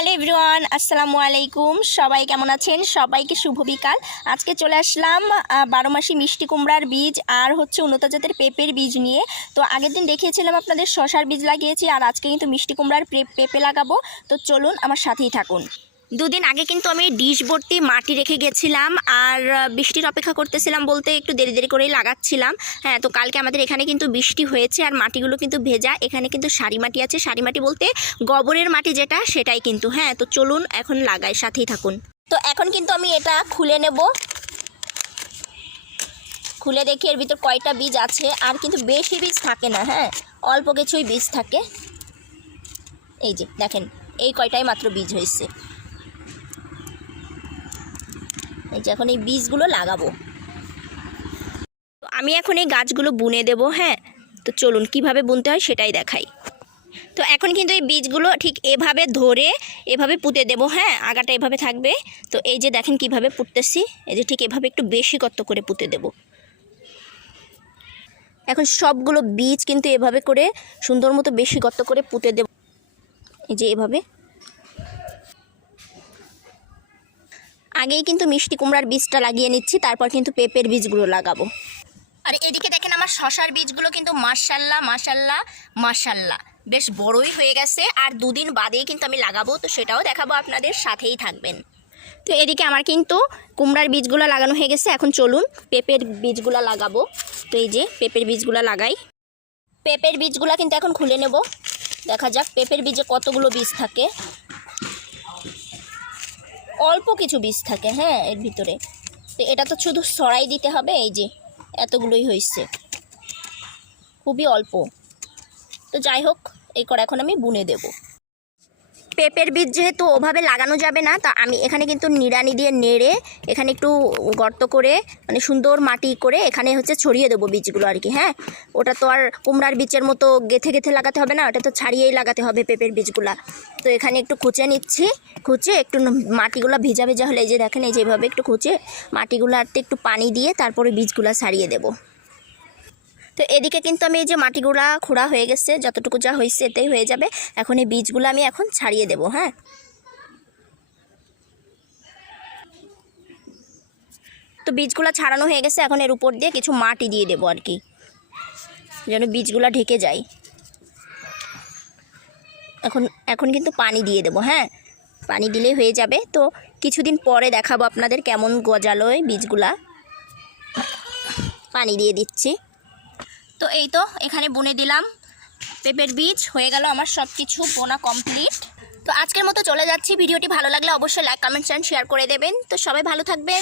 Hello everyone, আসসালামু আলাইকুম। সবাই কেমন আছেন? সবাইকে শুভ বিকাল। আজকে চলে আসলাম বারো মাসি মিষ্টি কুমড়ার বীজ আর হচ্ছে উন্নত জাতের পেঁপের বীজ নিয়ে। তো আগের দিন দেখিয়েছিলাম আপনাদের শশার বীজ লাগিয়েছি আর আজকে কিন্তু মিষ্টি কুমড়ার পেঁপে লাগাবো। তো চলুন আমার সাথেই থাকুন। দুদিন আগে কিন্তু আমি ডিশ ভর্তি মাটি রেখে গেছিলাম আর বৃষ্টির অপেক্ষা করতেছিলাম বলতে একটু দেরি দেরি করেই লাগাচ্ছিলাম। হ্যাঁ তো কালকে আমাদের এখানে কিন্তু বৃষ্টি হয়েছে আর মাটিগুলো কিন্তু ভেজা। এখানে কিন্তু সারি মাটি আছে। সারি মাটি বলতে গোবরের মাটি যেটা, সেটাই কিন্তু। হ্যাঁ তো চলুন এখন লাগাই, সাথেই থাকুন। তো এখন কিন্তু আমি এটা খুলে নেব। খুলে দেখি এর ভিতর কয়টা বীজ আছে। আর কিন্তু বেশি বীজ থাকে না হ্যাঁ অল্প কিছুই বীজ থাকে। এই যে, দেখেন, এই কয়টাই মাত্র বীজ হয়েছে। এই যে এখন এই বীজগুলো লাগাবো। তো আমি এখন এই গাছগুলো বুনে দেব হ্যাঁ? তো চলুন, কীভাবে বুনতে হয় সেটাই দেখাই। তো এখন কিন্তু এই বীজগুলো ঠিক এভাবে ধরে এভাবে পুঁতে দেবো হ্যাঁ? আগাটা এভাবে থাকবে। তো এই যে দেখেন কীভাবে পুঁততেছি, এই যে ঠিক এভাবে একটু বেশি কত করে পুঁতে দেব। এখন সবগুলো বীজ কিন্তু এভাবে করে সুন্দর মতো বেশি গর্ত করে পুঁতে দেব। এই যে এভাবে। আগেই কিন্তু মিষ্টি কুমড়ার বীজটা লাগিয়ে নিচ্ছি তারপর কিন্তু পেঁপের বীজগুলো লাগাবো। আর এদিকে দেখেন আমার শশার বীজগুলো কিন্তু মার্শাল্লাহ মার্শাল্লাহ মার্শাল্লাহ বেশ বড়ই হয়ে গেছে আর দুদিন বাদেই কিন্তু আমি লাগাবো তো সেটাও দেখাবো আপনাদের সাথেই থাকবেন। তো এদিকে আমার কিন্তু কুমড়ার বীজগুলো লাগানো হয়ে গেছে এখন চলুন পেঁপের বীজগুলো লাগাবো। তো এই যে পেঁপের বীজগুলো লাগাই। পেঁপের বীজগুলো কিন্তু এখন খুলে নেব। দেখা যাক পেঁপের বীজে কতগুলো বীজ থাকে। অল্প কিছু বীজ থাকে হ্যাঁ এর ভিতরে। তো এটা তো শুধু সরাই দিতে হবে, এই যে, এতগুলোই হয়েছে। খুবই অল্প। তো যাই হোক এই এখন আমি বুনে দেব। পেঁপের বীজ যেহেতু ওভাবে লাগানো যাবে না, তা আমি এখানে কিন্তু নিড়ানি দিয়ে নেড়ে এখানে একটু গর্ত করে মানে সুন্দর মাটি করে এখানে হচ্ছে ছড়িয়ে দেবো বীজগুলো আর কি হ্যাঁ? ওটা তো আর কুমড়ার বীজের মতো গেথে গেথে লাগাতে হবে না, ওটা তো ছাড়িয়েই লাগাতে হবে পেঁপের বীজগুলা। তো এখানে একটু খুঁচে নিচ্ছি, খুঁচে একটু মাটিগুলো ভিজা ভেজা হলে এই যে দেখেন এই যেভাবে একটু খুঁচে মাটিগুলো আরতে একটু পানি দিয়ে তারপরে বীজগুলো ছাড়িয়ে দেবো। তো এদিকে কিন্তু আমি এই যে মাটিগুলা খোঁড়া হয়ে গেছে, যতটুকু যা হয়েছে এতেই হয়ে যাবে। এখন এই বীজগুলো আমি এখন ছাড়িয়ে দেবো হ্যাঁ। তো বীজগুলো ছাড়ানো হয়ে গেছে, এখন এর উপর দিয়ে কিছু মাটি দিয়ে দেবো আর কি, যেন বীজগুলো ঢেকে যায়। এখন এখন কিন্তু পানি দিয়ে দেবো হ্যাঁ। পানি দিলেই হয়ে যাবে। তো কিছুদিন পরে দেখাবো আপনাদের কেমন গজালো এই বীজগুলা। পানি দিয়ে দিচ্ছি। তো এই তো, এখানে বুনে দিলাম পেঁপের বীজ, হয়ে গেল আমার সব কিছু বোনা কমপ্লিট তো আজকের মতো চলে যাচ্ছি। ভিডিওটি ভালো লাগলে অবশ্যই লাইক কমেন্টস অ্যান্ড শেয়ার করে দেবেন। তো সবাই ভালো থাকবেন।